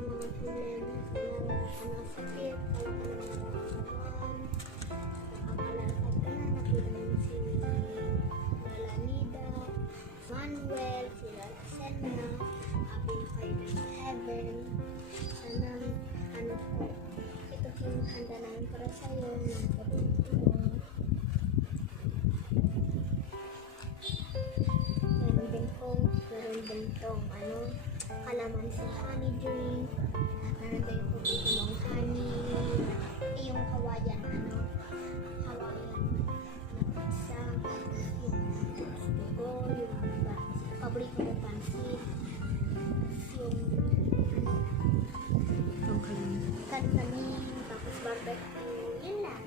at wala ka ng mga problema. Sana wala ka ng sakit. Wala ka ng nararamdaman. Nakakalakad ka na. Nakita mo si Lola Nida, Manuel, si Senna. Happy kayo sa heaven. Sana, ano po, ito yung handa namin para sa'yo ng pabunto. Kalaman sa honey drink. Meron din po dito ng honey. Eh, yung kawayan, ano, kawayan na pizza. Yung gusto yung paborito ko pansit. Yung, ano, kankanin, tapos barbecue. Yun lang.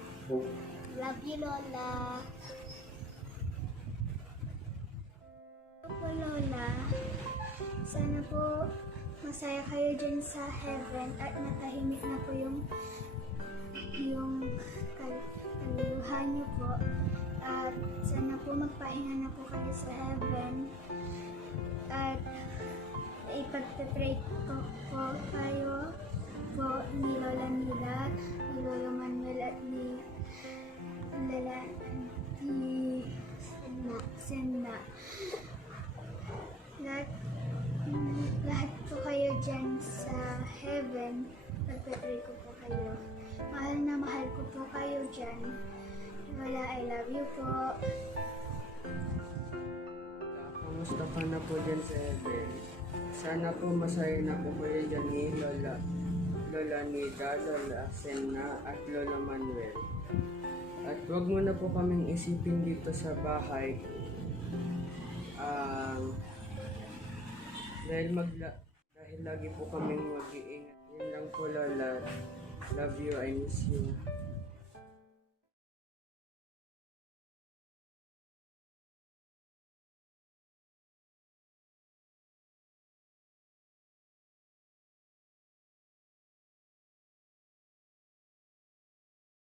Love you, Lola. Sana po masaya kayo dyan sa heaven at natahimik na po yung yung kal- kaluhan niyo po. At sana po magpahinga na po kayo sa heaven. At ipagpipray ko po kayo po ni Lola Nila, ni Lola Manuel at ni Lola ni Senna. Senna heaven, pagpapray ko po kayo. Mahal na mahal ko po kayo dyan. Wala, I love you po. Kamusta ka na po dyan sa Heaven? Sana po masaya na po kayo dyan ni Lola, Lola Nida, Lola Senna, at Lola Manuel. At huwag mo na po kaming isipin dito sa bahay. Um, dahil magla dahil lagi po kaming mag-iingat. Yun lang po Lola. Love you, I miss you.